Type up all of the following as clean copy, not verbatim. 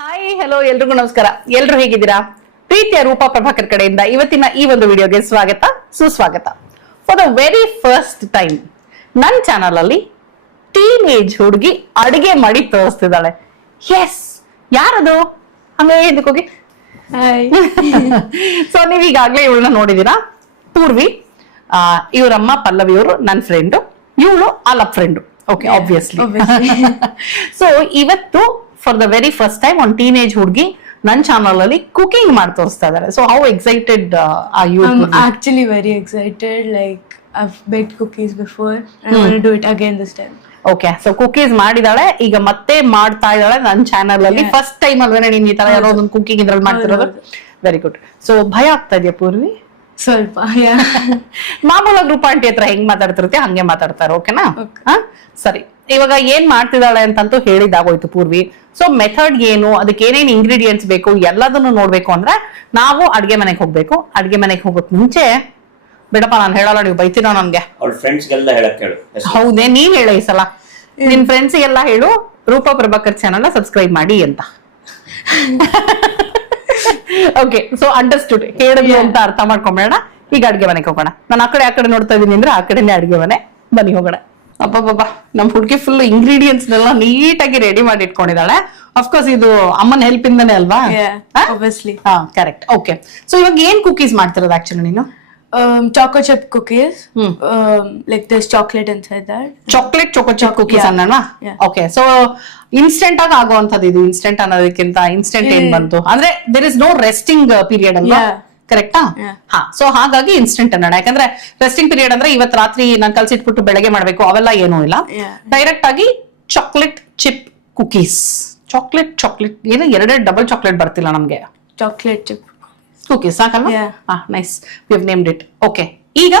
Hi hello ಎಲ್ರಿಗೂ ನಮಸ್ಕಾರ. ಎಲ್ರು ಹೇಗಿದ್ದೀರಾ? ಪ್ರೀತಿಯ ರೂಪಾ ಪ್ರಭಾಕರ್ ಕಡೆಯಿಂದ ಇವತ್ತಿನ ಈ ಒಂದು ವಿಡಿಯೋಗೆ ಸ್ವಾಗತ ಸುಸ್ವಾಗತ. For the very first time ನನ್ನ ಚಾನಲ್ ಅಲ್ಲಿ ಟೀನೇಜ್ ಹುಡುಗಿ ಅಡಿಗೆ ಮಾಡಿ ತೋರಿಸ್ತಿದ್ದಾಳೆ. ಎಸ್, ಯಾರದು? ಹಂಗೆ ಇದಕ್ಕೆ ಹೋಗಿ. ಸೊ ನೀವ್ ಈಗಾಗ್ಲೇ ಇವಳನ್ನ ನೋಡಿದೀರಾ. ಪೂರ್ವಿ, ಇವರಮ್ಮ ಪಲ್ಲವಿ ಅವರು ನನ್ನ ಫ್ರೆಂಡು, ಇವಳು ಅಲ್ಲ ಫ್ರೆಂಡು. Okay, obviously. ಸೊ ಇವತ್ತು for the very first time ಒಂದು ಟೀನೇಜ್ ಹುಡುಗಿ ನನ್ನ ಚಾನಲ್ ಅಲ್ಲಿ ಕುಕಿಂಗ್ ಮಾಡಿ ತೋರಿಸ್ತಾ ಇದಾರೆ. So how excited are you? I'm actually very excited. Like I've baked cookies before and I want to do it again this time. Okay, so cookies ಮಾಡಿದಾಳೆ, ಈಗ ಮತ್ತೆ ಮಾಡ್ತಾ ಇದ್ದಾಳೆ ನನ್ನ ಚಾನಲ್ ಅಲ್ಲಿ. ಫಸ್ಟ್ ಟೈಮ್ ಅಲ್ವೇನೆ ನೀನ್ ಈ ತರ ಯಾರೋ ಒಂದು ಕುಕಿಂಗ್ ಇದ್ರಲ್ಲಿ ಮಾಡ್ತಿರೋದು? Very good. ಸೊ ಭಯ ಆಗ್ತಾ ಇದೆಯಾ ಪೂರ್ವಿ? ಸ್ವಲ್ಪ ಮಾಮೂಲಾಗಿ ರೂಪಾ ಆಂಟಿ ಹತ್ರ ಹೆಂಗ್ ಮಾತಾಡ್ತಿರುತ್ತೆ ಹಂಗೆ ಮಾತಾಡ್ತಾರೆ. ಓಕೆನಾ? ಸರಿ, ಇವಾಗ ಏನ್ ಮಾಡ್ತಿದ್ದಾಳೆ ಅಂತಂತೂ ಹೇಳಿದಾಗೋಯ್ತು ಪೂರ್ವಿ. ಸೊ ಮೆಥಡ್ ಏನು, ಅದಕ್ಕೆ ಏನೇನ್ ಇಂಗ್ರೀಡಿಯೆಂಟ್ಸ್ ಬೇಕು ಎಲ್ಲದನ್ನು ನೋಡ್ಬೇಕು ಅಂದ್ರೆ ನಾವು ಅಡ್ಗೆ ಮನೆಗೆ ಹೋಗ್ಬೇಕು. ಅಡ್ಗೆ ಮನೆಗೆ ಹೋಗೋಕ್ ಮುಂಚೆ ಬಿಡಪ್ಪ, ನಾನು ಹೇಳಲ್ಲ, ನೀವು ಬೈತೀರಾ ನನ್ಗೆ. ಅವ್ರ ಫ್ರೆಂಡ್ಸ್ಗೆಲ್ಲ ಹೇಳಕ್ ಹೇಳು. ಹೌದೇ, ನೀವ್ ಹೇಳ ಈ ಸಲ ನಿನ್ ಫ್ರೆಂಡ್ಸ್ಗೆಲ್ಲ ಹೇಳು ರೂಪಾ ಪ್ರಭಾಕರ್ ಚಾನಲ್ ಸಬ್ಸ್ಕ್ರೈಬ್ ಮಾಡಿ ಅಂತ. ಓಕೆ, ಸೊ ಅಂಡರ್ಸ್ಟುಡ್, ಹೇಳಿದ್ವಿ ಅಂತ ಅರ್ಥ ಮಾಡ್ಕೊಂಬೇಡ. ಈಗ ಅಡ್ಗೆ ಮನೆಗೆ ಹೋಗೋಣ. ನಾನು ಆ ಕಡೆ ನೋಡ್ತಾ ಇದೀನಿ ಅಂದ್ರೆ ಆ ಕಡೆನೇ ಅಡ್ಗೆ ಮನೆ. ಬನ್ನಿ ಹೋಗೋಣ. ಅಬ್ಬಬ್ಬಬ್ಬ, ನಮ್ ಹುಡುಗಿ ಫುಲ್ ಇಂಗ್ರೀಡಿಯೆಂಟ್ಸ್ ನೆಲ್ಲ ನೀಟಾಗಿ ರೆಡಿ ಮಾಡಿ ಇಟ್ಕೊಂಡಿದ್ದಾಳೆ. ಅಫ್ಕೋರ್ಸ್ ಇದು ಅಮ್ಮನ ಹೆಲ್ಪ್ ಇಂದಾನೆ ಅಲ್ವಾ? obviously. ಹಾ, ಕರೆಕ್ಟ್. ಓಕೆ, ಸೊ ಇವಾಗ ಏನ್ ಕುಕೀಸ್ ಮಾಡ್ತಿರೋದು ಆಕ್ಚುಲಿ ನೀನು? Choco chip cookies. Like there's chocolate inside that. Chocolate choco chip cookies ಅನ್ನೋಣ. ಓಕೆ, ಸೊ ಇನ್ಸ್ಟೆಂಟ್ ಆಗಿ ಆಗುವಂತದ್ದು ಇದು. ಇನ್ಸ್ಟೆಂಟ್ ಅನ್ನೋದಕ್ಕಿಂತ ಇನ್ಸ್ಟೆಂಟ್ ಏನ್ ಬಂತು ಅಂದ್ರೆ there is no resting period ಅಲ್ವಾ? ಕರೆಕ್ಟಾ? ಹಾ, ಸೊ ಹಾಗಾಗಿ ಇನ್ಸ್ಟೆಂಟ್ ಅನ್ನೋಣ. ಯಾಕಂದ್ರೆ ರೆಸ್ಟಿಂಗ್ ಪೀರಿಯಡ್ ಅಂದ್ರೆ ಇವತ್ತು ರಾತ್ರಿ ನಾನು ಕಲ್ಸಿಟ್ಬಿಟ್ಟು ಬೆಳಗ್ಗೆ ಮಾಡ್ಬೇಕು ಅವೆಲ್ಲ ಏನೂ ಇಲ್ಲ. ಡೈರೆಕ್ಟ್ ಆಗಿ ಚಾಕ್ಲೇಟ್ ಚಿಪ್ ಕುಕೀಸ್. ಚಾಕ್ಲೇಟ್ ಏನು ಎರಡೆರಡು ಡಬಲ್ ಚಾಕ್ಲೇಟ್ ಬರ್ತಿಲ್ಲ ನಮ್ಗೆ. Chocolate chip ಕುಕೀಸ್ ಸಾಕಲ್ವಾ? Nice, we have named it. Okay, ಈಗ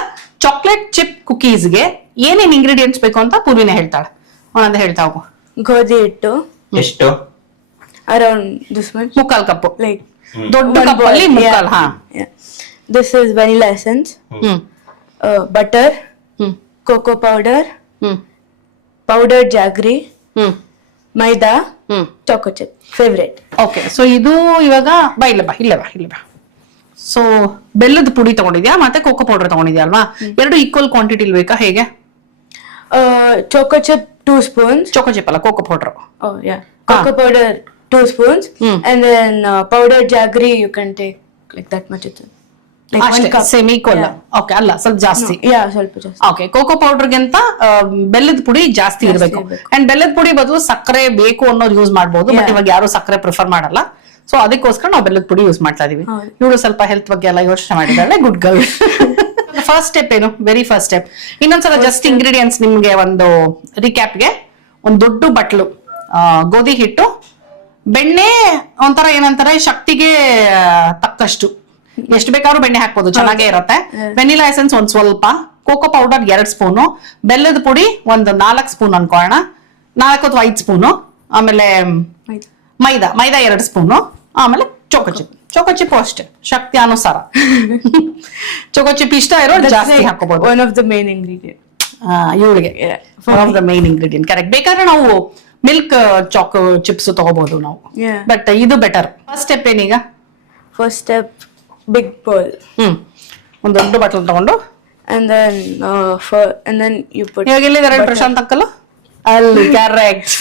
ಚಾಕ್ಲೇಟ್ ಚಿಪ್ ಕುಕೀಸ್ಗೆ ಏನೇನ್ ಇಂಗ್ರೀಡಿಯೆಂಟ್ಸ್ ಬೇಕು ಅಂತ ಪೂರ್ವಿನೇ ಹೇಳ್ತಾಳೆ. ಅವನಂದ ಹೇಳ್ತಾ ಹೋಗು. ಗೋಧಿ ಹಿಟ್ಟು ಎಷ್ಟು? around this much. ಮುಕ್ಕಾಲ್ ಕಪ್ಪು, Like ದೊಡ್ಡ ಕಪ್ ಅಲ್ಲಿ ಮುಕ್ಕಾಲ್. ಹಾ, this is vanilla essence. Butter. Cocoa powder. Powdered jaggery. Maida. Choco chip. Favorite. Okay, so ಇದು ಇವಾಗ ಇಲ್ಲ ಬಾ. ಸೊ ಬೆಲ್ಲದ ಪುಡಿ ತಗೊಂಡಿದ್ಯಾ ಮತ್ತೆ ಕೋಕೋ ಪೌಡರ್ ತಗೊಂಡಿದ್ಯಾ ಅಲ್ವಾ? ಎರಡು ಈಕ್ವಲ್ ಕ್ವಾಂಟಿಟಿ ಬೇಕಾ ಹೇಗೆ? Choco chip 2 spoons. Choco chip ಅಲ್ಲ, cocoa powder. Oh yeah. Cocoa powder 2 spoons. And then powdered jaggery you can take like that much. Like 1 cup. Same equal. Okay, ಅಲ್ಲ ಸ್ವಲ್ಪ ಜಾಸ್ತಿ. Yeah, ಸ್ವಲ್ಪ ಜಾಸ್ತಿ. ಓಕೆ, ಕೋಕೋ ಪೌಡರ್ಗಿಂತ ಬೆಲ್ಲದ ಪುಡಿ ಜಾಸ್ತಿ ಇರಬೇಕು. ಅಂಡ್ ಬೆಲ್ಲದ ಪುಡಿ ಬದಲು ಸಕ್ಕರೆ ಬೇಕು ಅನ್ನೋರು ಯೂಸ್ ಮಾಡಬಹುದು. ಬಟ್ ಇವಾಗ ಯಾರು ಸಕ್ಕರೆ ಪ್ರಿಫರ್ ಮಾಡಲ್ಲ. ಸೊ ಅದಕ್ಕೋಸ್ಕರ ನಾವು ಬೆಲ್ಲದ ಪುಡಿ ಯೂಸ್ ಮಾಡ್ತಾ ಇದೀವಿ. ಇವಳು ಸ್ವಲ್ಪ ಹೆಲ್ತ್ ಬಗ್ಗೆ ಎಲ್ಲ ಯೋಚನೆ ಮಾಡಿದಾಳೆ. Good girl. ಫಸ್ಟ್ ಸ್ಟೆಪ್ ಏನು? Very first step. ಇನ್ನೊಂದ್ಸಲ ಜಸ್ಟ್ ಇಂಗ್ರೀಡಿಯೆಂಟ್ಸ್ ನಿಮ್ಗೆ ಒಂದು ರಿಕ್ಯಾಪ್ಗೆ. ಒಂದು ದೊಡ್ಡ ಬಟ್ಲು ಗೋಧಿ ಹಿಟ್ಟು, ಬೆಣ್ಣೆ ಒಂಥರ ಏನಂತಾರೆ ಶಕ್ತಿಗೆ ತಕ್ಕಷ್ಟು, ಎಷ್ಟು ಬೇಕಾದ್ರೂ ಬೆಣ್ಣೆ ಹಾಕ್ಬೋದು, ಚೆನ್ನಾಗೇ ಇರುತ್ತೆ. ವೆನಿಲಾ ಎಸೆನ್ಸ್ ಒಂದ್ ಸ್ವಲ್ಪ, ಕೋಕೋ ಪೌಡರ್ 2 ಸ್ಪೂನು, ಬೆಲ್ಲದ ಪುಡಿ ಒಂದು 4 ಸ್ಪೂನ್ ಅನ್ಕೋಣ, 4 ಅಥವಾ 5 ಸ್ಪೂನು, ಆಮೇಲೆ ಮೈದಾ 2 ಸ್ಪೂನು, ಆಮೇಲೆ ಚೋಕೋ ಚಿಪ್ ಅಷ್ಟೇ ಶಕ್ತಿ ಅನುಸಾರ. ಚೋಕೋ ಚಿಪ್ ಇಷ್ಟ ಇರೋ ಜಾಸ್ತಿ ಹಾಕೋಬಹುದು. One of the main ingredient. ಇವಳಿಗೆ one of the main ingredient. Correct. ಬೇಕಾದ್ರೆ ನಾವು ಮಿಲ್ಕ್ ಚಾಕೋ ಚಿಪ್ಸ್ ತಗೋಬಹುದು ನಾವು, ಬಟ್ ಇದು ಬೆಟರ್. ಫಸ್ಟ್ ಸ್ಟೆಪ್ ಏನೀಗ? First step, big bowl. ಒಂದು ದೊಡ್ಡ ಬಟ್ಲು ತಗೊಂಡು And then you put. ಇವಾಗ ಎಲ್ಲಿದ್ದಾರೆ ಪ್ರಶಾಂತ್ ಅಂಕಲ್? ಅಲ್ಲಿ. ಕರೆಕ್ಟ್.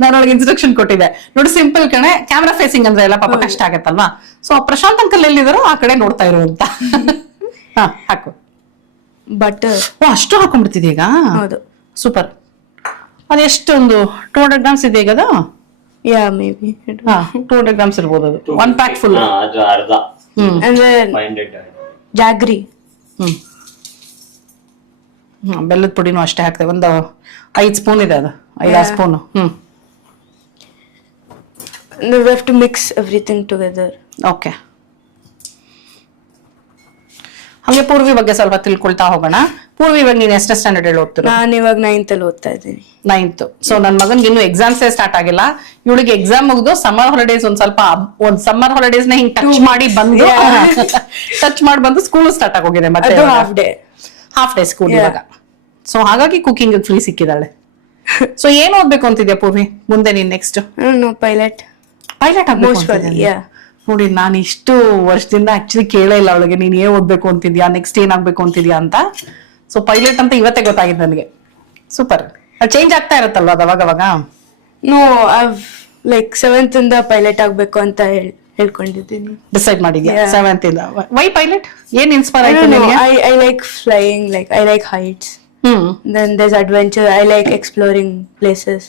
ನಾನು ಅವಳಿಗೆ ಇನ್ಸ್ಟ್ರಕ್ಷನ್ ಕೊಟ್ಟಿದ್ದೆ ನೋಡಿ, ಸಿಂಪಲ್ ಕಣೆ, ಕ್ಯಾಮ್ರಾ ಫೇಸಿಂಗ್ ಅಂದ್ರೆ ಎಲ್ಲ ಪಾಪ ಕಷ್ಟ ಆಗತ್ತಲ್ವಾ. ಸೊ ಪ್ರಶಾಂತ್ ಅಂಕಲ್ ಎಲ್ಲಿದಾರೋ ಆ ಕಡೆ ನೋಡ್ತಾ ಇರು ಅಂತ. ಹಾಕು. ಬಟರ್. ಅಷ್ಟು ಹಾಕೊಂಡ್ಬಿಡ್ತಿದ್ಯ ಈಗ? ಹೌದು. ಸೂಪರ್. ಅದೆಷ್ಟೊಂದು 200 ಗ್ರಾಮ್ಸ್ ಇದೆ ಈಗ ಅದು? Yeah, maybe. 200 ಗ್ರಾಮ್ಸ್ ಇರ್ಬೋದು ಅದು. 1 ಪ್ಯಾಕ್ ಫುಲ್. ಅದು ಅರ್ಧ. And then 500. jaggery. ಬೆಲ್ಲದ ಪುಡಿನೂ ಅಷ್ಟೇ ಹಾಕ್ತೇವೆ. ಒಂದು 5 ಸ್ಪೂನ್ ಇದೆ ಅದು, 5-6 spoon. And we have to mix everything together. Okay, ಹಾಗೆ ಪೂರ್ವಿ ಬಗ್ಗೆ ಸ್ವಲ್ಪ ತಿಳ್ಕೊಳ್ತಾ ಹೋಗೋಣ. ಪೂರ್ವಿ ಇವಾಗ ನೀನ್ ಎಷ್ಟನೇ ಸ್ಟ್ಯಾಂಡರ್ಡ್ ಹೇಳಿ ಓದ್ತಿರೋ? ನಾನು ಇವಾಗ 9th ಅಲ್ಲಿ ಓದ್ತಾ ಇದ್ದೀನಿ. 9th. ಸೊ ನನ್ ಮಗನ್ಗೆ ಇನ್ನು ಎಕ್ಸಾಮ್ಸೇ ಸ್ಟಾರ್ಟ್ ಆಗಿಲ್ಲ. ಇವಳಿಗೆ ಎಕ್ಸಾಮ್ ಮುಗಿದು ಸಮ್ಮರ್ ಹಾಲಿಡೇಸ್ ಒಂದ್ ಸಮ್ಮರ್ ಹಾಲಿಡೇಸ್ ನ ಹಿಂಗ್ ಟಚ್ ಮಾಡಿ ಬಂದು ಸ್ಕೂಲ್ ಸ್ಟಾರ್ಟ್ ಆಗೋಗಿದೆ. ಮತ್ತೆ ಹಾಫ್ ಡೇ ಸ್ಕೂಲ್ ಇವಾಗ. ಸೊ ಹಾಗಾಗಿ ಕುಕಿಂಗ್ ಫ್ರೀ ಸಿಕ್ಕಿದಾಳೆ. ಸೊ ಏನ್ ಓದ್ಬೇಕು ಅಂತಿದ್ಯಾ ಪೂರ್ವಿ ಮುಂದೆ ನೀನ್ ನೆಕ್ಸ್ಟ್? ಪೈಲಟ್. ಪೈಲಟ್ ಮೋಸ್ಟ್ ಯಾ. ನೋಡಿ, ನಾನು ಇಷ್ಟು ವರ್ಷದಿಂದ ಆಕ್ಚುಲಿ ಕೇಳೇ ಇಲ್ಲ ಅವಳಿಗೆ ನೀನ್ ಏನ್ ಓದ್ಬೇಕು ಅಂತಿದ್ಯಾ, ನೆಕ್ಸ್ಟ್ ಏನಾಗ್ಬೇಕು ಅಂತಿದ್ಯಾ ಅಂತ. ಸೊ ಪೈಲಟ್ ಅಂತ ಇವತ್ತೇ ಗೊತ್ತಾಗಿದೆ ನನಗೆ. ಸೂಪರ್. ಅದು ಚೇಂಜ್ ಆಗ್ತಾ ಇರುತ್ತಲ್ವಾ ಅದು ಅವಾಗ? ನೋ, ಲೈಕ್ 7th ಇಂದ ಪೈಲಟ್ ಆಗ್ಬೇಕು ಅಂತ ಹೇಳ್ಕೊಂಡಿದ್ದೀನಿ. ಡಿಸೈಡ್ ಮಾಡಿದ್ಯಾ 7th ಇಂದ? Why pilot? ಏನ್ ಇನ್ಸ್ಪೈರ್ I ಆಯ್ತು don't know. ನಿನಗೆ? I like flying. Like I like heights. Then there's adventure. I like exploring places.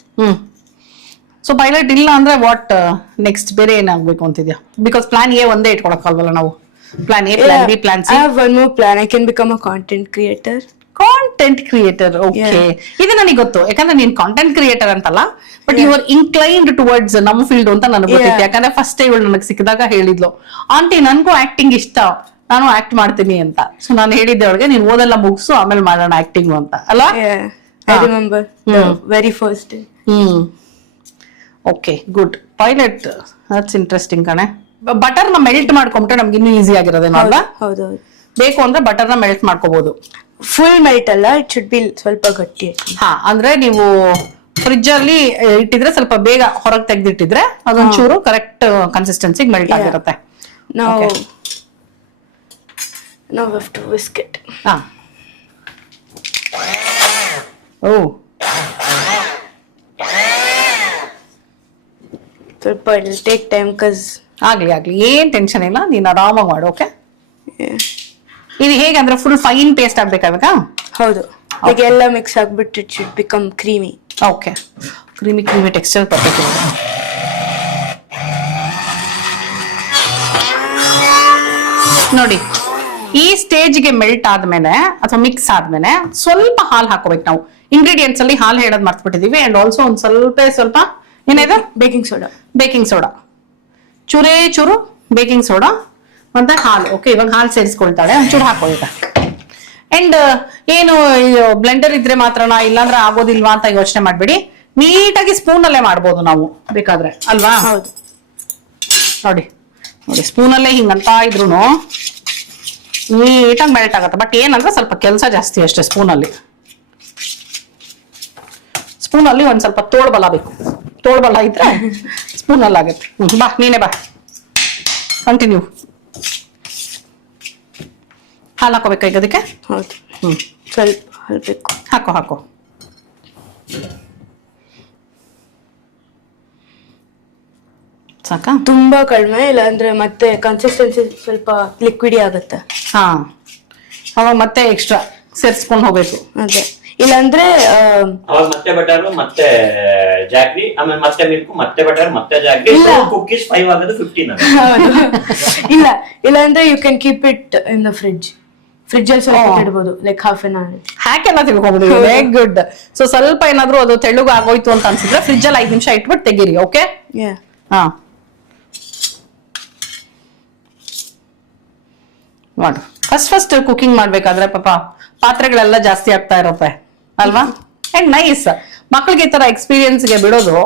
So pilot ಇಲ್ಲ ಅಂದ್ರೆ ವಾಟ್ ನೆಕ್ಸ್ಟ್ ಬೇರೆ ಏನಾಗ್ಬೇಕು ಅಂತಿದ್ಯಾ? ಬಿಕಾಸ್ ಪ್ಲಾನ್ ಎ ಒಂದೇ ಇಟ್ಕೊಳಕ್ಕಾಗಲ್ವಲ್ಲ ನಾವು. Plan A, plan B, plan C. I have one more plan. I can become a content creator. Content creator. Okay, ಇದು ನನಗೆ ಗೊತ್ತು. ಯಾಕಂದ್ರೆ ನೀನ್ ಕಾಂಟೆಂಟ್ ಕ್ರಿಯೇಟರ್ ಅಂತಲ್ಲ, but you are inclined towards ನಮ್ಮ ಫೀಲ್ಡ್ ಅಂತ ನನಗೆ ಗೊತ್ತಿತ್ತು. ಯಾಕಂದ್ರೆ ಫಸ್ಟ್ ಇವಳು ನನಗೆ ಸಿಕ್ಕಿದಾಗ ಹೇಳಿದ್ಲು, ಆಂಟಿ ನನ್ಗೂ ಆಕ್ಟಿಂಗ್ ಇಷ್ಟ, ನಾನು ಆಕ್ಟ್ ಮಾಡ್ತೀನಿ ಅಂತ. ಸೊ ನಾನು ಹೇಳಿದ್ದೆ ಅವಳಿಗೆ, ನೀನ್ ಓದೆಲ್ಲ ಮುಗಿಸು ಆಮೇಲೆ ಮಾಡೋಣ ಆಕ್ಟಿಂಗ್ ಅಂತ, ಅಲ್ಲ? Yeah, I remember the very first day. Okay, good. Pilot that's interesting ಕಣೆ. ಬಟರ್ ನ ಮೆಲ್ಟ್ ಮಾಡ್ಕೊಂಡ್ರೆ ನಮ್ಗೆ ಇನ್ನೂ ಈಸಿ ಆಗಿರೋದೇನೋ ಅಲ್ವಾ? ಹೌದು. ಬೇಕು ಅಂದ್ರೆ ಬಟರ್ ನ ಮೆಲ್ಟ್ ಮಾಡ್ಕೋಬಹುದು. ಫುಲ್ ಮೆಲ್ಟ್ ಅಲ್ಲ, ಇಟ್ ಶುಡ್ ಬಿ ಸ್ವಲ್ಪ ಗಟ್ಟಿ. ಹಾ, ಅಂದ್ರೆ ನೀವು ಫ್ರಿಜ್ ಅಲ್ಲಿ ಇಟ್ಟಿದ್ರೆ ಸ್ವಲ್ಪ ಬೇಗ ಹೊರಗೆ ತೆಗೆದಿಟ್ಟಿದ್ರೆ ಅದೊಂಚೂರು ಕರೆಕ್ಟ್ ಕನ್ಸಿಸ್ಟೆನ್ಸಿಗೆ ಮೆಲ್ಟ್ ಆಗಿರುತ್ತೆ. Now we have to whisk it. ಹಾ. ಓ, ಸ್ವಲ್ಪ it will take time because ಆಗ್ಲಿ ಏನ್ ಟೆನ್ಷನ್ ಇಲ್ಲ, ನೀನ್ ಆರಾಮಾಗಿ ಮಾಡು. ಓಕೆ, ಇದು ಹೇಗೆ ಅಂದ್ರೆ ಫುಲ್ ಫೈನ್ ಪೇಸ್ಟ್ ಆಗ್ಬೇಕಾಗ? ಹೌದು. ಈಗ ಎಲ್ಲ ಮಿಕ್ಸ್ ಆಗ್ಬಿಟ್ಟು it should become creamy. Okay, creamy texture ಬರ್ತೈತೆ. ನೋಡಿ, ಈ ಸ್ಟೇಜ್ಗೆ ಮೆಲ್ಟ್ ಆದ್ಮೇಲೆ ಅಥವಾ ಮಿಕ್ಸ್ ಆದ್ಮೇಲೆ ಸ್ವಲ್ಪ ಹಾಲು ಹಾಕೋಬೇಕು ನಾವು. ಇಂಗ್ರೀಡಿಯೆಂಟ್ಸ್ ಅಲ್ಲಿ ಹಾಲು ಹೇಳೋದು ಮರ್ತ್ಬಿಟ್ಟಿದೀವಿ. ಅಂಡ್ ಆಲ್ಸೋ ಒಂದ್ ಸ್ವಲ್ಪ ಏನಿದೆ, ಬೇಕಿಂಗ್ ಸೋಡಾ, ಚೂರು ಬೇಕಿಂಗ್ ಸೋಡಾ ಮತ್ತೆ ಹಾಲು. ಓಕೆ, ಇವಾಗ ಹಾಲು ಸೇರಿಸ್ಕೊಳ್ತಾಳೆ, ಒಂಚೂರು ಹಾಕೋ ಈಗ. ಅಂಡ್ ಏನು ಬ್ಲೆಂಡರ್ ಇದ್ರೆ ಮಾತ್ರನಾ, ಇಲ್ಲಾಂದ್ರೆ ಆಗೋದಿಲ್ವಾ ಅಂತ ಯೋಚನೆ ಮಾಡ್ಬೇಡಿ. ನೀಟಾಗಿ ಸ್ಪೂನ್ ಅಲ್ಲೇ ಮಾಡ್ಬೋದು ನಾವು ಬೇಕಾದ್ರೆ, ಅಲ್ವಾ? ಹೌದು. ನೋಡಿ ಸ್ಪೂನ್ ಅಲ್ಲೇ ಹಿಂಗಂತ ಇದ್ರು ನೀಟಾಗಿ ಮೆಲ್ಟ್ ಆಗತ್ತೆ. ಬಟ್ ಏನಂದ್ರೆ ಸ್ವಲ್ಪ ಕೆಲಸ ಜಾಸ್ತಿ ಅಷ್ಟೇ. ಸ್ಪೂನ್ ಅಲ್ಲಿ ಒಂದ್ ಸ್ವಲ್ಪ ತೋಳ್ಬಲ ಬೇಕು. ತೋಳ್ಬಲ ಇದ್ರೆ ಸ್ಪೂನ್ ಅಲ್ಲಿ ಆಗತ್ತೆ. ಬಾ, ನೀನೇ ಬಾ, ಕಂಟಿನ್ಯೂ. ಹಾಲು ಹಾಕೋಬೇಕಾ ಈಗ ಅದಕ್ಕೆ? ಹೌದು. ಸ್ವಲ್ಪ ಹಾಲು ಬೇಕು. ಹಾಕೋ. ಸಾಕಾ? ತುಂಬಾ ಕಡಿಮೆ, ಇಲ್ಲ ಅಂದ್ರೆ ಮತ್ತೆ ಕನ್ಸಿಸ್ಟೆನ್ಸಿ ಸ್ವಲ್ಪ ಲಿಕ್ವಿಡಿ ಆಗುತ್ತೆ. ಹಾ, ಅವಾಗ ಮತ್ತೆ ಎಕ್ಸ್ಟ್ರಾ ಸೇರಿಸ್ಕೊಂಡು ಹೋಗ್ಬೇಕು. ಅದೇ, ಇಲ್ಲಾಂದ್ರೆ ಅವಾಗ ಮತ್ತೆ ಬಟರ್ ಮತ್ತೆ ಜಾಗ್ರಿ, ಆಮೇಲೆ ಮತ್ತೆ ಮಿಲ್ಕ್, ಮತ್ತೆ ಬಟರ್, ಮತ್ತೆ ಜಾಗ್ರಿ, ಕುಕೀಸ್ 5 ಆಗೋದು 15 ಆಗೋದು. ಇಲ್ಲಾಂದ್ರೆ you can keep it in the fridge ಅಲ್ಲಿ ಸ್ವಲ್ಪ ಇಡ್ಬೋದು, ಲೈಕ್ half an hour. ಹಾಕೆಲ್ಲ ತಿಳ್ಕೊಬಹುದು. Very good. ಸೊ ಸ್ವಲ್ಪ ಏನಾದ್ರು ಅದು ತೆಳ್ಳಗೆ ಆಗೋಯ್ತು ಅಂತ ಅನ್ಸಿದ್ರೆ ಫ್ರಿಡ್ಜ್ ಅಲ್ಲಿ 5 ನಿಮಿಷ ಇಟ್ಬಿಟ್ಟು ತೆಗೀರಿ. ಓಕೆ, ಹಾ, ಮಾಡು. ಫಸ್ಟ್ ಕುಕಿಂಗ್ ಮಾಡ್ಬೇಕಾದ್ರೆ ಪಾಪ ಪಾತ್ರೆಗಳೆಲ್ಲ ಜಾಸ್ತಿ ಆಗ್ತಾ ಇರುತ್ತೆ ಅಲ್ವಾ? ಅಂಡ್ ನೈಸ್, ಮಕ್ಳಿಗೆ ಈ ತರ ಎಕ್ಸ್ಪೀರಿಯನ್ಸ್ಗೆ ಬಿಡೋದು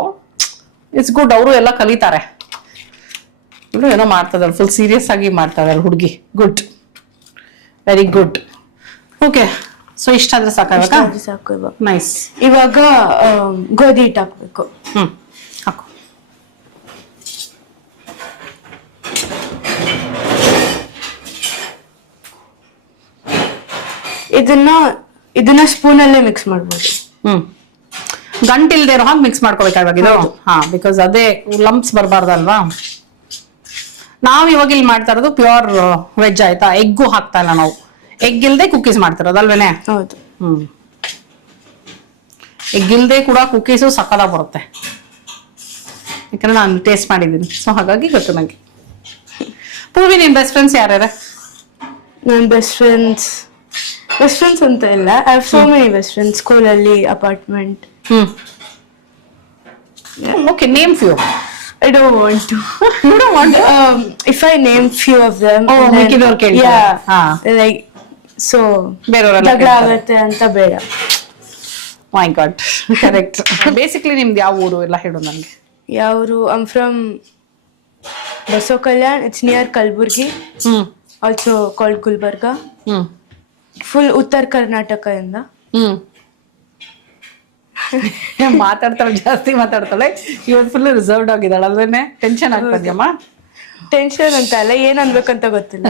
ಇಟ್ಸ್ ಗುಡ್. ಅವರು ಎಲ್ಲ ಕಲಿತಾರೆ. ಏನೋ ಮಾಡ್ತದಾರೆ, ಫುಲ್ ಸೀರಿಯಸ್ ಆಗಿ ಮಾಡ್ತಾಳೆ ಹುಡುಗಿ. Good, very good. Okay, so ಇಷ್ಟಾದ್ರೆ ಸಾಕು. ನೈಸ್. ಇವಾಗ ಗೋಧಿ ಹಿಟ್ಟು ಹಾಕ್ಬೇಕು. ಹಾಕು. ಇದನ್ನ ಸ್ಪೂನ್ ಅಲ್ಲೇ ಮಿಕ್ಸ್ ಮಾಡ್ಬೋದು. ಗಂಟಿಲ್ದೇ ಇರೋ ಹಾಗೆ ಮಿಕ್ಸ್ ಮಾಡ್ಕೋಬೇಕಾಗಿದ್ದು. ಹಾ, ಬಿಕಾಸ್ ಅದೇ ಲಂಪ್ಸ್ ಬರಬಾರ್ದಲ್ವಾ? ನಾವ್ ಇವಾಗ ಇಲ್ಲಿ ಮಾಡ್ತಾ ಇರೋದು ಪ್ಯೂರ್ ವೆಜ್ ಆಯ್ತಾ. ಎಗ್ಗು ಹಾಕ್ತಾ ಇಲ್ಲ ನಾವು. ಎಗ್ ಇಲ್ದೆ ಕುಕೀಸ್ ಮಾಡ್ತಿರೋದು ಅಲ್ವೇನೆ? ಹೌದು. ಎಗ್ ಇಲ್ದೆ ಕೂಡ ಕುಕೀಸು ಸಕ್ಕತ್ತಾಗಿ ಬರುತ್ತೆ. ಯಾಕಂದ್ರೆ ನಾನು ಟೇಸ್ಟ್ ಮಾಡಿದ್ದೀನಿ, ಸೊ ಹಾಗಾಗಿ ಗೊತ್ತು ನಂಗೆ. ಪೂರ್ವಿ, ನಿಮ್ ಬೆಸ್ಟ್ ಫ್ರೆಂಡ್ಸ್ ಯಾರ್ಯಾರ? ನನ್ನ ಬೆಸ್ಟ್ ಫ್ರೆಂಡ್ಸ್ ಅಂತ ಇಲ್ಲ. I have so many best friends. ಸ್ಕೂಲಲ್ಲಿ, apartment. Okay, name few. I don't want to. You don't want to? If I name few of them, ಮಿಕ್ಕಿದವ್ರು ಕೇಳ್ತಾರೆ. like so ಬೇರೆಯವರೆಲ್ಲ ಜಗಳ ಆಗುತ್ತೆ ಅಂತ ಬೇಡ. ಮೈ ಗಾಡ್, ಕರೆಕ್ಟ್. ಬೇಸಿಕ್ಲಿ ನಿಮ್ದು ಯಾವ ಊರು ಎಲ್ಲ ಹೇಳು ನನಗೆ. ಯಾವರು? I'm from Baso Kalyan. It's near Kalburgi. Also called Gulbarga. Full Uttar Karnataka ಇಂದ. ಮಾತಾಡ್ತಾಳೆ, ಜಾಸ್ತಿ ಮಾತಾಡ್ತಾಳೆ. ಇವತ್ತು ಫುಲ್ ರಿಸರ್ವ್ಡ್ ಆಗಿದ್ದಾಳೆ ಅಲ್ವೇನೆ? ಟೆನ್ಷನ್ ಆಗ್ತದ್ಯಮ್ಮ? ಟೆನ್ಷನ್ ಅಂತ ಅಲ್ಲ, ಏನ್ ಅನ್ಬೇಕಂತ ಗೊತ್ತಿಲ್ಲ.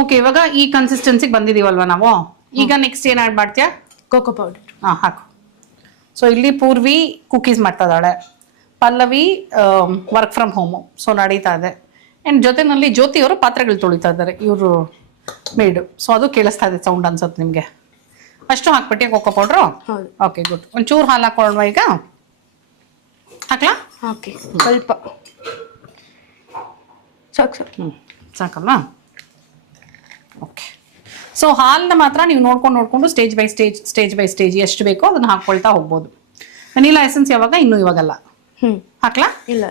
ಓಕೆ, ಇವಾಗ ಈ ಕನ್ಸಿಸ್ಟೆನ್ಸಿಗೆ ಬಂದಿದೀವಲ್ವಾ ನಾವು. ಈಗ ನೆಕ್ಸ್ಟ್ ಏನ್ ಆಡ್ ಮಾಡ್ತೀಯಾ? Cocoa powder. ಹಾಕು. ಸೊ ಇಲ್ಲಿ ಪೂರ್ವಿ ಕುಕೀಸ್ ಮಾಡ್ತಾ ಇದ್ದಾಳೆ, Pallavi work from home, so ನಡೀತಾ ಇದೆ. ಅಂಡ್ ಜೊತೆನಲ್ಲಿ ಜ್ಯೋತಿ ಅವರು ಪಾತ್ರೆಗಳು ತೊಳಿತಾ ಇದ್ದಾರೆ, ಇವರು ಮೇಡು. ಸೊ ಅದು ಕೇಳಿಸ್ತಾ ಇದೆ ಸೌಂಡ್ ಅನ್ಸುತ್ತೆ ನಿಮ್ಗೆ. ಅಷ್ಟು ಹಾಕ್ಬಿಟ್ಟು ಕೋಕೋ ಪೌಡ್ರು. Okay, good. ಒಂಚೂರು ಹಾಲು ಹಾಕೊಳ್ಳುವ ಈಗ. ಹಾಕ್ಲಾ? ಓಕೆ, ಸ್ವಲ್ಪ ಸಾಕು. ಸಾಕಲ್ವಾ? ಓಕೆ. ಸೊ ಹಾಲನ್ನ ಮಾತ್ರ ನೀವು ನೋಡ್ಕೊಂಡು ಸ್ಟೇಜ್ ಬೈ ಸ್ಟೇಜ್ ಎಷ್ಟು ಬೇಕೋ ಅದನ್ನ ಹಾಕೊಳ್ತಾ ಹೋಗ್ಬೋದು. ವೆನಿಲಾ ಎಸೆನ್ಸ್ ಯಾವಾಗ? ಇನ್ನು ಇವಾಗಲ್ಲ. ಹಾಕ್ಲಾ? ಇಲ್ಲ,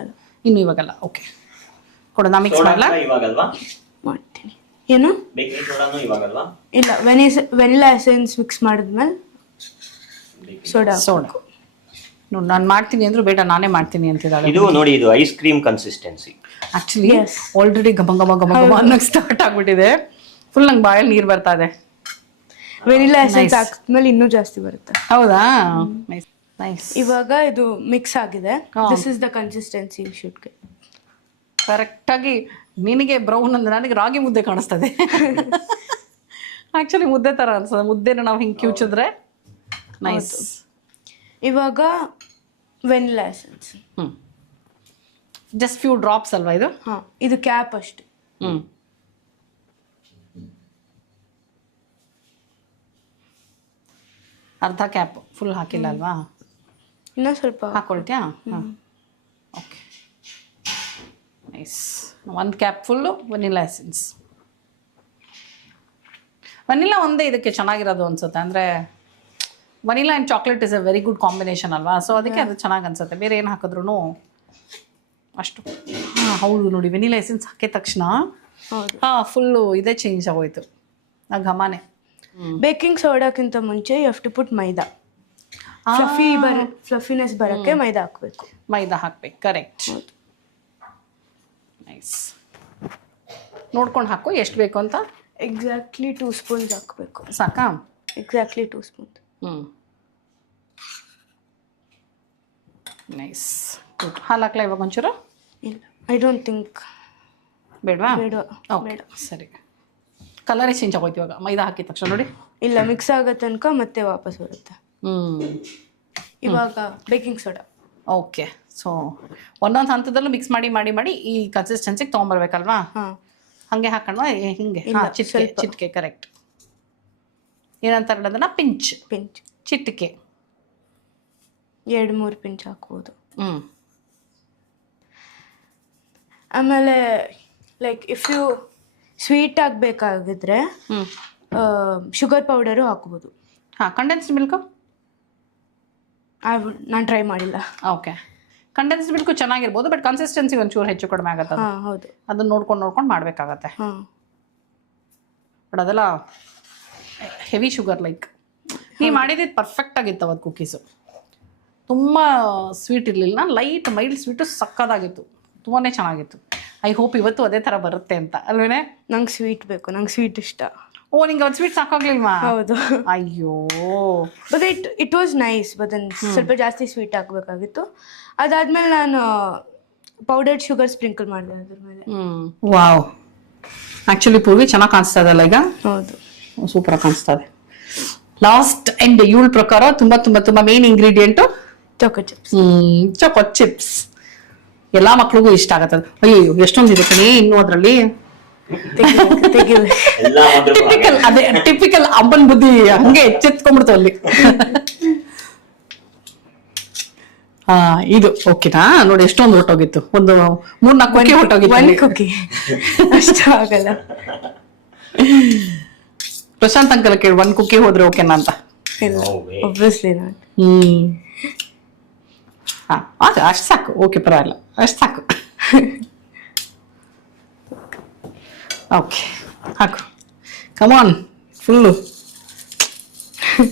ಇನ್ನು ಇವಾಗಲ್ಲ. ಓಕೆ, ಕೊಡೋಣ, ಮಿಕ್ಸ್ ಮಾಡಲಾ? ಇವಾಗಲ್ವಾ ಮಾಡ್ತೀನಿ. ಏನು? ಬೇಕಿಂಗ್ ಸೋಡಾನು ಇವಾಗಲ್ವಾ? ಇಲ್ಲ, ವೆನಿಲಾ ಎಸೆನ್ಸ್ ಮಿಕ್ಸ್ ಮಾಡಿದ್ಮೇಲೆ ಸೋಡಾ. ನೋಡಿ, ನಾನು ಮಾಡ್ತೀನಿ ಅಂದ್ರು ಬೇಡ, ನಾನೇ ಮಾಡ್ತೀನಿ ಅಂತಿದ್ದಾಳೆ. ಇದು ನೋಡಿ, ಇದು ice cream consistency. Actually already ಗಮ ಗಮ ಗಮ ಗಮ ಅನ್ನೋಕೆ ಸ್ಟಾರ್ಟ್ ಆಗ್ಬಿಟ್ಟಿದೆ. ಫುಲ್ ನಂಗೆ ಬಾಯಲ್ಲಿ ನೀರು ಬರ್ತಾ ಇದೆ. ವೆನಿಲಾ ಎಸೆನ್ಸ್ ಹಾಕಿದ್ಮೇಲೆ ಇನ್ನೂ ಜಾಸ್ತಿ ಬರುತ್ತೆ. ಹೌದಾ? ನೈಸ್. ಇವಾಗ ಇದು ಮಿಕ್ಸ್ ಆಗಿದೆ. This is the consistency you should get. ಕರೆಕ್ಟಾಗಿ ನಿನಗೆ ಬ್ರೌನ್ ಅಂದ್ರೆ ನನಗೆ ರಾಗಿ ಮುದ್ದೆ ಕಾಣಿಸ್ತದೆ. ಆಕ್ಚುಲಿ ಮುದ್ದೆ ತರ ಅನ್ಸದ. ಮುದ್ದೆನ ನಾವು ಹಿಂಗೆ ಕಿವುಚಿದ್ರೆ ನೈಸ್. ಇವಾಗ vanilla essence. Just few drops ಅಲ್ವಾ ಇದು? ಇದು ಕ್ಯಾಪ್ ಅಷ್ಟು. ಅರ್ಧ ಕ್ಯಾಪ್, ಫುಲ್ ಹಾಕಿಲ್ಲ ಅಲ್ವಾ? ಇನ್ನೂ ಸ್ವಲ್ಪ ಹಾಕೊಳ್ತೀಯಾ? Okay, nice. 1 cap full vanilla essence. Vanilla ಒಂದೇ ಇದಕ್ಕೆ ಚೆನ್ನಾಗಿರೋದು ಅನ್ಸುತ್ತೆ. ಅಂದರೆ vanilla and chocolate is a very good combination ಅಲ್ವಾ? ಸೊ ಅದಕ್ಕೆ ಅದು ಚೆನ್ನಾಗಿ ಅನ್ಸುತ್ತೆ. ಬೇರೆ ಏನು ಹಾಕಿದ್ರು ಅಷ್ಟು. ಹೌದು ನೋಡಿ, ವೆನಿಲಾ ಎಸೆನ್ಸ್ ಹಾಕಿದ ತಕ್ಷಣ ಫುಲ್ಲು ಇದೇ ಚೇಂಜ್ ಆಗೋಯ್ತು, ಆ ಘಮನೇ. ಬೇಕಿಂಗ್ ಸೋಡಾಕ್ಕಿಂತ ಮುಂಚೆ ಯು ಹ್ಯಾವ್ ಟು ಪುಟ್ ಮೈದಾ. ಫ್ಲಫಿನೆಸ್ ಬರೋಕ್ಕೆ ಮೈದಾ ಹಾಕಬೇಕು. ಮೈದಾ ಹಾಕ್ಬೇಕು, ಕರೆಕ್ಟ್. ನೈಸ್. ನೋಡ್ಕೊಂಡು ಹಾಕು ಎಷ್ಟು ಬೇಕು ಅಂತ. ಎಕ್ಸಾಕ್ಟ್ಲಿ 2 ಸ್ಪೂನ್ಸ್ ಹಾಕಬೇಕು. ಸಾಕಾ? Exactly 2 spoons. Nice, good. ಹಾಲು ಹಾಕ್ಲಾ ಇವಾಗ ಒಂಚೂರು? ಇಲ್ಲ, ಐ ಡೋಂಟ್ ಥಿಂಕ್. ಬೇಡವಾ? ಬೇಡ. ಸರಿ. ಕಲರೇ ಚೇಂಜ್ ಆಗೋಯ್ತು ಇವಾಗ ಮೈದಾ ಹಾಕಿದ ತಕ್ಷಣ. ನೋಡಿ, ಇಲ್ಲ, ಮಿಕ್ಸ್ ಆಗೋ ತನಕ ಮತ್ತೆ ವಾಪಸ್ ಬರುತ್ತೆ. ಇವಾಗ ಬೇಕಿಂಗ್ ಸೋಡಾ. ಓಕೆ. ಸೊ ಒಂದೊಂದು ಹಂತದಲ್ಲೂ ಮಿಕ್ಸ್ ಮಾಡಿ ಮಾಡಿ ಮಾಡಿ ಈ ಕನ್ಸಿಸ್ಟೆನ್ಸಿಗೆ ತೊಗೊಂಬರ್ಬೇಕಲ್ವಾ? ಹಾಗೆ ಹಾಕೊಂಡ್ವಾ? ಹಿಂಗೆ ಚಿಟಿಕೆ. ಕರೆಕ್ಟ್. ಏನಂತಾರೆ ಅದನ್ನ? ಪಿಂಚ್. ಚಿಟಿಕೆ. 2-3 ಪಿಂಚ್ ಹಾಕ್ಬೋದು. ಆಮೇಲೆ ಲೈಕ್ ಇಫ್ ಯು ಸ್ವೀಟ್ ಆಗಬೇಕಾಗಿದ್ರೆ ಶುಗರ್ ಪೌಡರು ಹಾಕ್ಬೋದು. ಕಂಡೆನ್ಸ್ಡ್ ಮಿಲ್ಕು ನಾನು ಟ್ರೈ ಮಾಡಿಲ್ಲ. ಓಕೆ, ಕಂಡೆನ್ಸ್ಡ್ ಮಿಲ್ಕು ಚೆನ್ನಾಗಿರ್ಬೋದು, ಬಟ್ ಕನ್ಸಿಸ್ಟೆನ್ಸಿ ಒಂಚೂರು ಹೆಚ್ಚು ಕಡಿಮೆ ಆಗುತ್ತೆ. ಹೌದು, ಅದನ್ನ ನೋಡ್ಕೊಂಡು ಮಾಡಬೇಕಾಗತ್ತೆ. ಬಟ್ ಅದೆಲ್ಲ ಹೆವಿ ಶುಗರ್. ಲೈಕ್ ನೀವು ಮಾಡಿದ್ದು ಪರ್ಫೆಕ್ಟ್ ಆಗಿತ್ತು ಅವತ್ತು ಕುಕ್ಕೀಸು. ತುಂಬ ಸ್ವೀಟ್ ಇರಲಿಲ್ಲ, ಲೈಟ್ ಮೈಲ್ಡ್ ಸ್ವೀಟು ಸಕ್ಕದಾಗಿತ್ತು, ತುಂಬಾ ಚೆನ್ನಾಗಿತ್ತು. ಐ ಹೋಪ್ ಇವತ್ತು ಅದೇ ಥರ ಬರುತ್ತೆ ಅಂತ ಅಲ್ವೇನೆ? ನಂಗೆ ಸ್ವೀಟ್ ಬೇಕು, ನಂಗೆ ಸ್ವೀಟ್ ಇಷ್ಟ. ಓ, ನಿಂಗೆ ಒಂದು ಸ್ವೀಟ್ ಸಾಕಾಗ್ಲಿಲ್ವಾ? ಹೌದು. ಅಯ್ಯೋ, but it was nice. But ಸ್ವಲ್ಪ ಜಾಸ್ತಿ ಸ್ವೀಟ್ ಹಾಕಬೇಕಾಗಿತ್ತು. ಅದಾದ್ಮೇಲೆ ನಾನು ಪೌಡರ್ಡ್ ಶುಗರ್ ಸ್ಪ್ರಿಂಕಲ್ ಮಾಡಿದೆ ಅದ್ರ ಮೇಲೆ. ವಾವ್, ಆಕ್ಚುಲಿ ಪೂರ್ವಿ ಚೆನ್ನಾಗಿ ಕಾಣಿಸ್ತಾ ಇದಲ್ಲ ಈಗ? ಹೌದು, ಸೂಪರ್ ಆಗಿ ಕಾಣಿಸ್ತಾ ಇದೆ. ಲಾಸ್ಟ್ ಅಂಡ್ ಇವಳ ಪ್ರಕಾರ ತುಂಬಾ ತುಂಬಾ ತುಂಬಾ ಮೇನ್ ಇಂಗ್ರೀಡಿಯೆಂಟು ಚೊಕೋ ಚಿಪ್ಸ್. ಚೊಕೋ ಚಿಪ್ಸ್ ಎಲ್ಲಾ ಮಕ್ಳಿಗೂ ಇಷ್ಟ ಆಗತ್ತದ. ಅಯ್ಯೋ, ಎಷ್ಟೊಂದಿದೆ ಕಣೆ ಇನ್ನು ಅದ್ರಲ್ಲಿ. ಟಿಪಿಕಲ್ ಅಮ್ಮನ್ ಬುದ್ಧಿ ಹಂಗೆ ಎಚ್ಚೆತ್ಕೊಂಡ್ಬಿಡ್ತು ಅಲ್ಲಿ. ಇದು ಓಕೆನಾ? ನೋಡಿ ಎಷ್ಟೊಂದು ಹೊಟ್ಟೋಗಿತ್ತು. ಒಂದು 3-4 ಹೊಟ್ಟೋಗಿತ್ತು. ಅಷ್ಟು ಆಗಲ್ಲ. ಪ್ರಶಾಂತ್ ಅಂಕಲ್ ಕೇಳಿ 1 ಕುಕ್ಕಿ ಹೋದ್ರೆ ಓಕೆನಾ ಅಂತ. Obviously not. ಅಷ್ಟು ಸಾಕು. ಓಕೆ, ಪರವಾಗಿಲ್ಲ, ಅಷ್ಟು ಸಾಕು. ಓಕೆ, ಹಾಕು. ಕಮಾನ್, ಫುಲ್ಲು.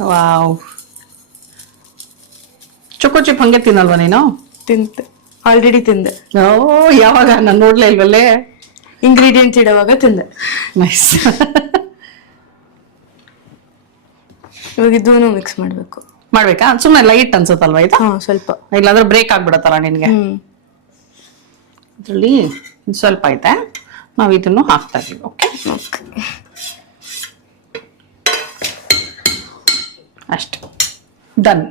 ವಾವ್, ಚೊಕೋ ಚಿಪ್ ಹಂಗೆ ತಿನ್ನಲ್ವಾ ನೀನು? ತಿಂತೆ, ಆಲ್ರೆಡಿ ತಿಂದೆ. ಓ, ಯಾವಾಗ? ನಾನು ನೋಡ್ಲೇ ಇಲ್ವಲ್ಲೇ. ಇಂಗ್ರೀಡಿಯೆಂಟ್ಸ್ ಇಡುವಾಗ ತಿಂದೆ. ನೈಸ್. ಇವಾಗ ಇದೂ ಮಿಕ್ಸ್ ಮಾಡಬೇಕು. ಮಾಡ್ಬೇಕಾ? ಸುಮ್ಮನೆ ಲೈಟ್ ಅನ್ಸುತ್ತಲ್ವಾ ಇದು? ಸ್ವಲ್ಪ. ಇಲ್ಲಾಂದ್ರೆ ಬ್ರೇಕ್ ಆಗ್ಬಿಡತ್ತಲ್ಲ ನಿನ್ಗೆ. ಇದ್ರಲ್ಲಿ ಸ್ವಲ್ಪ ಐತೆ, ನಾವು ಇದನ್ನು ಹಾಕ್ತಾ ಇದೀವಿ. ಓಕೆ, ಅಷ್ಟು ಡನ್.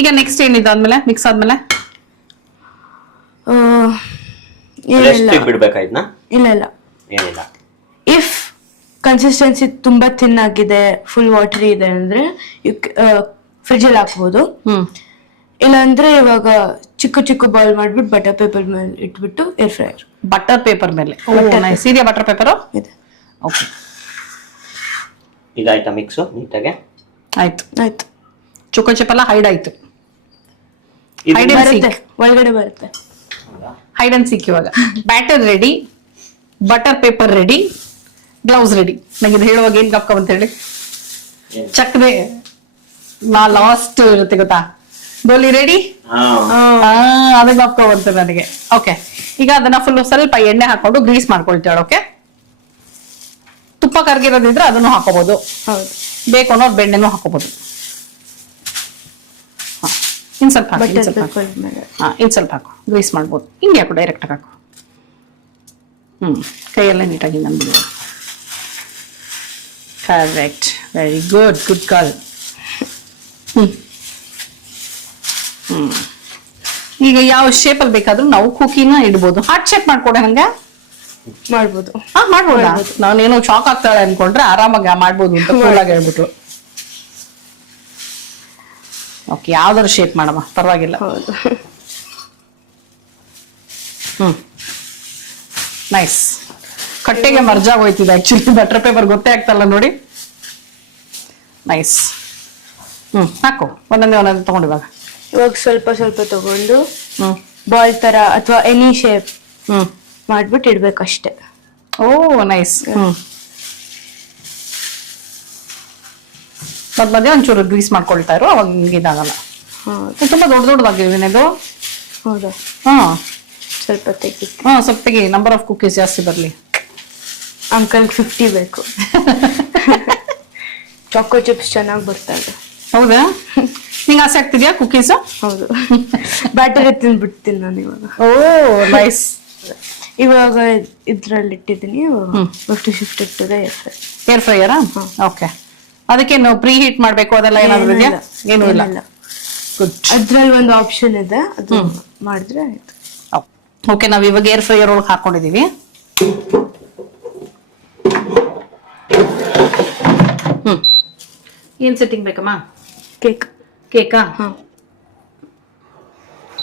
ಈಗ ನೆಕ್ಸ್ಟ್ ಏನಿದೆ ಆದ್ಮೇಲೆ, ಮಿಕ್ಸ್ ಆದ್ಮೇಲೆ ಬಿಡ್ಬೇಕಾಯ್ತಾ? ಇಲ್ಲ ಏನಿಲ್ಲ. ಇಫ್ ಕನ್ಸಿಸ್ಟೆನ್ಸಿ ತುಂಬಾ ಥಿನ್ ಆಗಿದೆ, ಫುಲ್ ವಾಟರಿ ಇದೆ ಅಂದ್ರೆ ಫ್ರಿಜ್ ಅಲ್ಲಿ ಹಾಕ್ಬೋದು. ಇಲ್ಲ ಅಂದ್ರೆ ಇವಾಗ ಚಿಕ್ಕ ಚಿಕ್ಕ ಬಾಲ್ ಮಾಡ್ಬಿಟ್ಟು ಬಟರ್ ಪೇಪರ್ ಮೇಲೆ ಇಟ್ಬಿಟ್ಟು ಏರ್ ಫ್ರೈಯರ್. ಬಟರ್ ಪೇಪರ್ ಮೇಲೆ ಸೀರಿಯಾ ಬಟರ್ ಪೇಪರ್ ಇದೆ. ಓಕೆ, ಇದಾಯ್ತಾ ಮಿಕ್ಸ್ ನೀಟಾಗೆ? ಆಯ್ತು. ಚೊಕೋ ಚಿಪ್ ಎಲ್ಲ ಹೈಡ್ ಆಯ್ತು. ಒಳಗಡೆ ಬರುತ್ತೆ. Hide and seek. ಇವಾಗ batter ready, butter paper ready, gloves ready. ನಂಗೆ ಇದು ಹೇಳುವಾಗ ಏನ್ ಕಪ್ಕ ಅಂತ ಹೇಳಿ ಚಕ್ರೆ ಲಾಸ್ಟ್ ಇರುತ್ತೆ ಗೊತ್ತಾ, ಗೋಲಿ ರೆಡಿ, ಅದನ್ನ ಕಪ್ಕ ಬಂತು ನನಗೆ. ಓಕೆ, ಈಗ ಅದನ್ನ ಫುಲ್ ಸ್ವಲ್ಪ ಎಣ್ಣೆ ಹಾಕೊಂಡು ಗ್ರೀಸ್ ಮಾಡ್ಕೊಳ್ತಾಳೆ. ಓಕೆ, ತುಪ್ಪ ಕರ್ಗಿರೋದಿದ್ರೆ ಅದನ್ನು ಹಾಕೋಬಹುದು, ಬೇಕು ಅನ್ನೋದು ಬೆಣ್ಣೆನೂ ಹಾಕೋಬಹುದು. ಇನ್ ಸ್ವಲ್ಪ ಹಾಕು, ಇನ್ ಸ್ವಲ್ಪ ಹಾಕು, ಗ್ರೀಸ್ ಮಾಡ್ಬೋದು. ಹಿಂಗೆ ಹಾಕು, ಡೈರೆಕ್ಟ್ ಹಾಕು. ಕೈಯೆಲ್ಲ ನೀಟಾಗಿ ನಂಬಿದ್ರು. ಕರೆಕ್ಟ್, ವೆರಿ ಗುಡ್, ಗುಡ್ ಕಾಲ್. ಈಗ ಯಾವ ಶೇಪಲ್ಲಿ ಬೇಕಾದ್ರೂ ನಾವು ಕುಕಿನ ಇಡ್ಬೋದು. ಹಾರ್ಟ್ ಶೇಪ್ ಮಾಡ್ಕೊಡೆ ಹಂಗೆ ಮಾಡ್ಬೋದು. ಮಾಡ್ಬೋದಾ? ನಾನೇನೋ ಶಾಕ್ ಆಗ್ತಾಳೆ ಅನ್ಕೊಂಡ್ರೆ ಆರಾಮಾಗಿ ಮಾಡ್ಬೋದು ಅಂತ ಕೂಲಾಗಿ ಹೇಳ್ಬಿಟ್ರು. ಓಕೆ, ಯಾವ್ದಾದ್ರು ಶೇಪ್ ಮಾಡಮ್ಮ, ಪರವಾಗಿಲ್ಲ. ನೈಸ್. ಕಟ್ಟೆಗೆ ಮರ್ಜ್ ಆಗೋಯ್ತಿದೆ ಆಕ್ಚುಲಿ, ಬಟರ್ ಪೇಪರ್ ಗೊತ್ತೇ ಆಗ್ತಲ್ಲ ನೋಡಿ. ನೈಸ್. ಹಾಕು, ಒಂದೊಂದೇ ತಗೊಂಡು ಇವಾಗ ಸ್ವಲ್ಪ ತಗೊಂಡು ಬಾಲ್ ತರ ಅಥವಾ ಎನಿ ಶೇಪ್ ಮಾಡ್ಬಿಟ್ಟು ಇಡ್ಬೇಕಷ್ಟೇ. ಓ ನೈಸ್. ಮಧ್ಯ ಒಂಚೂರು ಗ್ರೀಸ್ ಮಾಡ್ಕೊಳ್ತಾ ಇರೋ, ಅವಾಗ ನಿಮ್ಗೆ ಇದಾಗಲ್ಲ. ತುಂಬಾ ದೊಡ್ಡದಾಗಿದೆ ಇದು. ಹೌದಾ? ಸ್ವಲ್ಪ ತೆಗಿ. ಸ್ವಲ್ಪ ತೆಗಿ, ನಂಬರ್ ಆಫ್ ಕುಕೀಸ್ ಜಾಸ್ತಿ ಬರ್ಲಿ. ಅಂಕಲ್ 50 ಬೇಕು. ಚಾಕೋ ಚಿಪ್ಸ್ ಚೆನ್ನಾಗಿ ಬರ್ತಾರೆ. ಹೌದಾ? ನಿಂಗೆ ಆಸೆ ಆಗ್ತಿದ್ಯಾ ಕುಕೀಸ್? ಹೌದು. ಬ್ಯಾಟರಿ ತಿಂದ್ಬಿಡ್ತೀನಿ ನಾನು ಇವಾಗ. ಓ ನೈಸ್. ಇವಾಗ ಇದ್ರಲ್ಲಿ ಇಟ್ಟಿದ್ದೀನಿ, 50 ಶಿಫ್ಟ್ ಇಟ್ಟಿದೆ. ಏರ್ ಫ್ರೈಯರಾ? ಓಕೆ. ಅದಕ್ಕೇನು ಪ್ರೀ ಹೀಟ್ ಮಾಡ್ಬೇಕು ಅದೆಲ್ಲ ಏನಾದ್ರು ಇದೆಯಾ? ಏನೂ ಇಲ್ಲ. ಗುಡ್. ಅದ್ರಲ್ಲಿ ಒಂದು ಆಪ್ಷನ್ ಇದೆ, ಅದು ಮಾಡಿದ್ರೆ ಆಯ್ತು. ಓಕೆ, ನಾವ್ ಇವಾಗ ಏರ್ ಫ್ರೈಯರ್ ಒಳಗೆ ಹಾಕೊಂಡಿದೀವಿ. ಏನ್ ಸೆಟ್ಟಿಂಗ್ ಬೇಕಮ್ಮ? ಕೇಕಾ?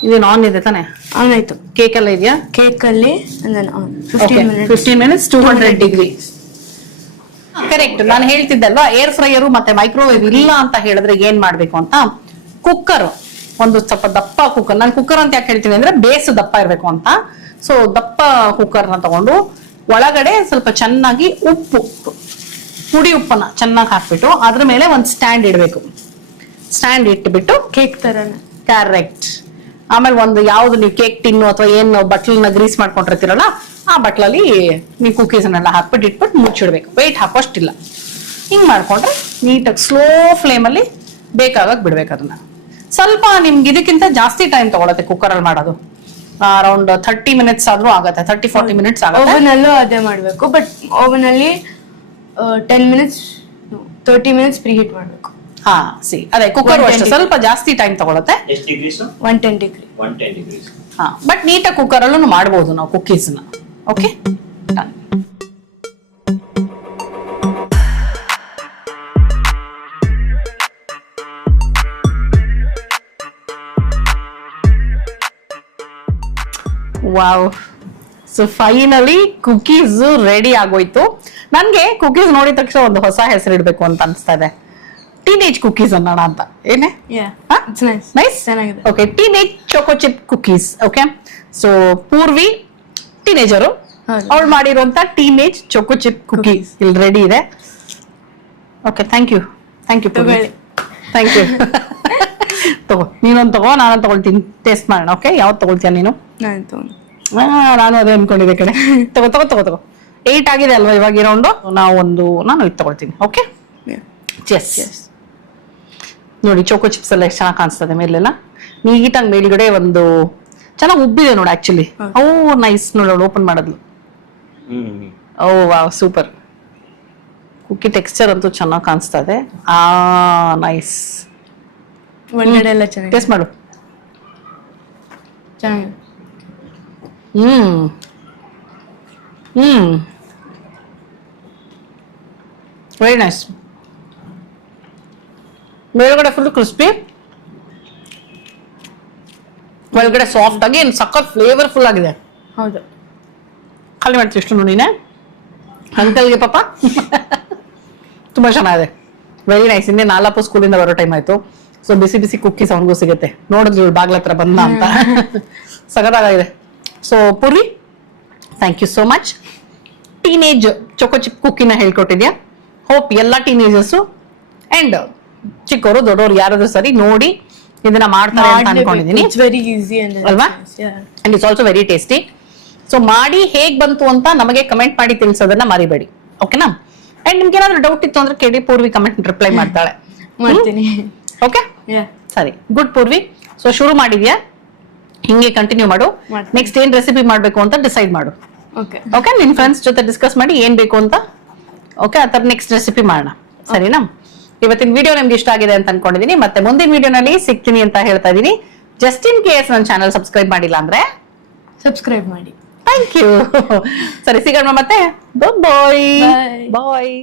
ಇದೇನು ಆನ್ ಇದೆ ತಾನೆ? ಆನ್ ಆಯ್ತು. ಕೇಕ್ ಎಲ್ಲ ಇದೆಯಾ? ಕೇಕ್ ಅಲ್ಲಿ 15 minutes 200 ಡಿಗ್ರಿ. ಕರೆಕ್ಟ್. ನಾನು ಹೇಳ್ತಿದ್ದಲ್ವಾ, ಏರ್ ಫ್ರೈಯರು ಮತ್ತೆ ಮೈಕ್ರೋವೇವ್ ಇಲ್ಲ ಅಂತ ಹೇಳಿದ್ರೆ ಏನ್ ಮಾಡ್ಬೇಕು ಅಂತ. ಕುಕ್ಕರ್, ಒಂದು ಸ್ವಲ್ಪ ದಪ್ಪ ಕುಕ್ಕರ್. ನಾನು ಕುಕ್ಕರ್ ಅಂತ ಯಾಕೆ ಹೇಳ್ತೀನಿ ಅಂದ್ರೆ ಬೇಸ್ ದಪ್ಪ ಇರ್ಬೇಕು ಅಂತ. ಸೊ ದಪ್ಪ ಕುಕ್ಕರ್ನ ತಗೊಂಡು ಒಳಗಡೆ ಸ್ವಲ್ಪ ಚೆನ್ನಾಗಿ ಉಪ್ಪು, ಪುಡಿ ಉಪ್ಪನ್ನ ಚೆನ್ನಾಗಿ ಹಾಕ್ಬಿಟ್ಟು ಅದ್ರ ಮೇಲೆ ಒಂದು ಸ್ಟ್ಯಾಂಡ್ ಇಡಬೇಕು. ಸ್ಟ್ಯಾಂಡ್ ಇಟ್ಬಿಟ್ಟು ಕೇಕ್ ತರನೇ. ಕರೆಕ್ಟ್. ಆಮೇಲೆ ಒಂದು ಯಾವ್ದು ನೀವು ಕೇಕ್ ಟಿನ್ನು ಅಥವಾ ಏನು ಬಟ್ಲನ್ನ ಗ್ರೀಸ್ ಮಾಡ್ಕೊಂಡಿರ್ತೀರಲ್ಲ, ಆ ಬಟ್ಲಲ್ಲಿ ನೀವು ಕುಕೀಸ್ನೆಲ್ಲ ಹಾಕ್ಬಿಟ್ಟು ಇಟ್ಬಿಟ್ಟು ಮುಚ್ಚಿಡ್ಬೇಕು. ವೆಯ್ಟ್ ಹಾಕೋಷ್ಟಿಲ್ಲ. ಹಿಂಗ್ ಮಾಡ್ಕೊಂಡ್ರೆ ನೀಟಾಗಿ ಸ್ಲೋ ಫ್ಲೇಮಲ್ಲಿ ಬೇಕಾಗ ಬಿಡ್ಬೇಕು ಅದನ್ನ. ಸ್ವಲ್ಪ ನಿಮ್ಗೆ ಇದಕ್ಕಿಂತ ಜಾಸ್ತಿ ಟೈಮ್ ತಗೊಳತ್ತೆ ಕುಕ್ಕರ್ ಅಲ್ಲಿ ಮಾಡೋದು. ಅರೌಂಡ್ 30 minutes ಆದ್ರೂ ಆಗತ್ತೆ, 30-40 minutes ಆಗುತ್ತೆ. ಓವನ್ ಅಲ್ಲೂ ಅದೇ ಮಾಡ್ಬೇಕು, ಬಟ್ ಓವನ್ ಅಲ್ಲಿ 10 minutes 30 minutes ಪ್ರೀ ಹೀಟ್ ಮಾಡ್ಬೇಕು. ಅದೇ ಕುಕ್ಕರ್ ಅಷ್ಟೇ ಸ್ವಲ್ಪ ಜಾಸ್ತಿ ಟೈಮ್ ತಗೊಳತ್ತೆ. 110 ಡಿಗ್ರಿ. ಬಟ್ ನೀಟಾಗಿ ಕುಕ್ಕರ್ ಅಲ್ಲೂ ಮಾಡ್ಬೋದು ನಾವು ಕುಕೀಸ್ ನ. Okay, wow. So finally cookies ready ಆಗೋಯ್ತು. ನನ್ಗೆ ಕುಕೀಸ್ ನೋಡಿದ ತಕ್ಷಣ ಒಂದು ಹೊಸ ಹೆಸರು ಇಡ್ಬೇಕು ಅಂತ ಅನ್ಸ್ತಾ ಇದೆ. ಟೀನೇಜ್ ಕುಕೀಸ್ ಅನ್ನೋಣ ಅಂತ. ಏನೇ? Nice. Okay, teenage choco chip cookies. Okay, so Purvi teenager, ಅವಳು ಮಾಡಿರುವಂತ ಟೀನೇಜ್ ಚೋಕೋ ಚಿಪ್ ಕುಕೀಸ್ ಇಲ್ಲಿ ರೆಡಿ ಇದೆ. Okay, thank you Purvi. Thank you. ತಗೋ, ನೀನೊಂದು ತಗೋ, ನಾನೊಂದು ತಗೊಳ್ತೀನಿ. ಟೇಸ್ಟ್ ಮಾಡೋಣ. ಓಕೆ, ಯಾವ್ದು ತಗೊಳ್ತೀಯ ನೀನು? ನಾನು ಅದೇ ಅನ್ಕೊಂಡಿದ್ದೆ ಕಡೆ. ತಗೋ. 8 ಆಗಿದೆ ಅಲ್ವಾ ಇವಾಗ ರೌಂಡು. ನಾನು ಇದು ತಗೊಳ್ತೀನಿ. Okay, chess. ನೋಡಿ ಚೋಕೋ ಚಿಪ್ಸ್ ಎಲ್ಲ ಎಷ್ಟು ಚೆನ್ನಾಗಿ ಕಾಣಿಸ್ತದೆ ಮೇಲೆಲ್ಲ ನೀಟಾಗಿ ಮೇಲ್ಗಡೆ ಒಂದು ಚೆನ್ನಾಗಿ ಉಬ್ಬಿದೆ ನೋಡಿ ಆಕ್ಚುಲಿ. ಓ ನೈಸ್ ನೋಡಿ ಓಪನ್ ಮಾಡೋದು. ಓ ವಾವ್ ಸೂಪರ್. ಕುಕ್ಕಿ ಟೆಕ್ಸ್ಚರ್ ಅಂತೂ ಚೆನ್ನಾಗಿ ಕಾಣಿಸ್ತಾ ಇದೆ. ನೈಸ್. ಒಳಗಡೆ ಎಲ್ಲ ಚೆನ್ನಾಗಿ ಟೇಸ್ಟ್ ಮಾಡು. ಚೆನ್ನಾಗಿ. Very nice. ಮೇಲ್ಗಡೆ ಫುಲ್ ಕ್ರಿಸ್ಪಿ, ಒಳಗಡೆ ಸಾಫ್ಟ್ ಆಗಿ ಸಖತ್ ಫ್ಲೇವರ್ಫುಲ್ ಆಗಿದೆ. ಹೌದು. ಖಾಲಿ ಮಾಡ್ತೀವಿ ಇಷ್ಟು ನೀನೆ ಅಂಕಲ್ಗೆ ಪಾಪ. ತುಂಬಾ ಚೆನ್ನಾಗಿದೆ. Very nice. ಇನ್ನೇ 4 ಸ್ಕೂಲಿಂದ ಬರೋ ಟೈಮ್ ಆಯ್ತು. ಸೊ ಬಿಸಿ ಬಿಸಿ ಕುಕ್ಕೀಸ್ ಅವನಿಗೂ ಸಿಗುತ್ತೆ. ನೋಡಿದ್ವಿ ಇವಳು ಬಾಗ್ಲ ಹತ್ರ ಬಂದ ಅಂತ. ಸಖತ್ತಾಗಿದೆ. So Purvi, thank you so much. Teenage choco chip ಕುಕ್ಕಿನ ಹೇಳ್ಕೊಟ್ಟಿದ್ಯಾ. ಹೋಪ್ ಎಲ್ಲ ಟೀನೇಜರ್ಸು ಅಂಡ್ ಚಿಕ್ಕವರು ದೊಡ್ಡವರು ಯಾರಾದ್ರೂ ಸರಿ ನೋಡಿ ಇದನ್ನ ಮಾಡ್ತಾರೆ ಅಂತ ಅನ್ಕೊಂಡಿದೀನಿ. ಇಟ್ಸ್ ವೆರಿ ಈಸಿ ಅಲ್ವಾ? And it's also very tasty. So ಮಾಡಿ ಹೇಗ್ ಬಂತು ಅಂತ ನಮಗೆ ಕಮೆಂಟ್ ಮಾಡಿ ತಿಳಿಸೋದನ್ನ ಮರಿಬೇಡಿ. ಓಕೆನಾ? ಅಂಡ್ ನಿಮ್ಗೆ ಏನಾದ್ರು ಡೌಟ್ ಇತ್ತು ಅಂದ್ರೆ ಕೇಳಿ, ಪೂರ್ವಿ ಕಮೆಂಟ್ ರಿಪ್ಲೈ ಮಾಡ್ತಾಳೆ. ಮಾಡ್ತೀನಿ. ಓಕೆ ಸರಿ, ಗುಡ್ ಪೂರ್ವಿ. ಸೊ ಶುರು ಮಾಡಿದ್ಯಾ, ಹಿಂಗೆ ಕಂಟಿನ್ಯೂ ಮಾಡು. ನೆಕ್ಸ್ಟ್ ಏನ್ ರೆಸಿಪಿ ಮಾಡ್ಬೇಕು ಅಂತ ಡಿಸೈಡ್ ಮಾಡು. ಓಕೆ, ನಿನ್ ಫ್ರೆಂಡ್ಸ್ ಜೊತೆ ಡಿಸ್ಕಸ್ ಮಾಡಿ ಏನ್ ಬೇಕು ಅಂತ. ಓಕೆ, ಆ ತರ ನೆಕ್ಸ್ಟ್ ರೆಸಿಪಿ ಮಾಡೋಣ. ಸರಿನಾ? ಇವತ್ತಿನ ವಿಡಿಯೋ ನಿಮ್ಗೆ ಇಷ್ಟ ಆಗಿದೆ ಅಂತ ಅನ್ಕೊಂಡಿದೀನಿ. ಮತ್ತೆ ಮುಂದಿನ ವಿಡಿಯೋನಲ್ಲಿ ಸಿಗ್ತೀನಿ ಅಂತ ಹೇಳ್ತಾ ಇದೀನಿ. ಜಸ್ಟ್ ಇನ್ ಕೇಸ್ ನನ್ನ ಚಾನಲ್ ಸಬ್ಸ್ಕ್ರೈಬ್ ಮಾಡಿಲ್ಲ ಅಂದ್ರೆ ಸಬ್ಸ್ಕ್ರೈಬ್ ಮಾಡಿ. Thank you. ಸರಿ, ಸಿಗೋಣ ಮತ್ತೆ. ಬಾಯ್ Bye. ಬಾಯ್.